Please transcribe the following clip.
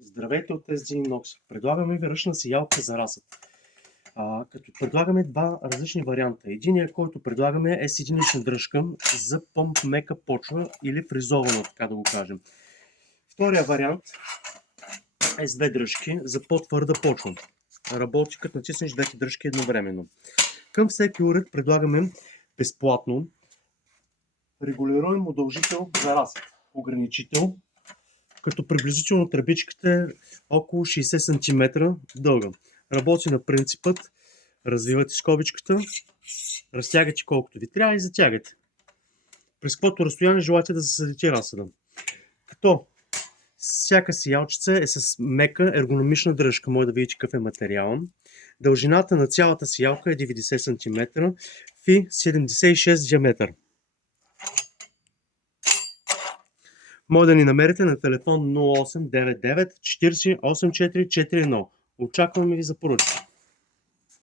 Здравейте от SGinox. Предлагаме ви ръчна сеялка за разсад. Като предлагаме два различни варианта. Единият, който предлагаме е с единична дръжка за по-мека почва или фризована, така да го кажем. Втория вариант е с две дръжки за по-твърда почва. Работи като натиснеш двете дръжки едновременно. Към всеки уред предлагаме безплатно регулируем удължител за разсад. Ограничител, като приблизително тръбичката е около 60 см дълга. Работи на принципът развивате скобичката, разтягате колкото ви трябва и затягате. През каквото разстояние желаете да засадите разсада. Като всяка сеялчица е с мека ергономична дръжка. Може да видите какъв е материал. Дължината на цялата сеялка е 90 см и 76 диаметър. Може да ни намерите на телефон 0899 40 8441. Очакваме ви за поръчка.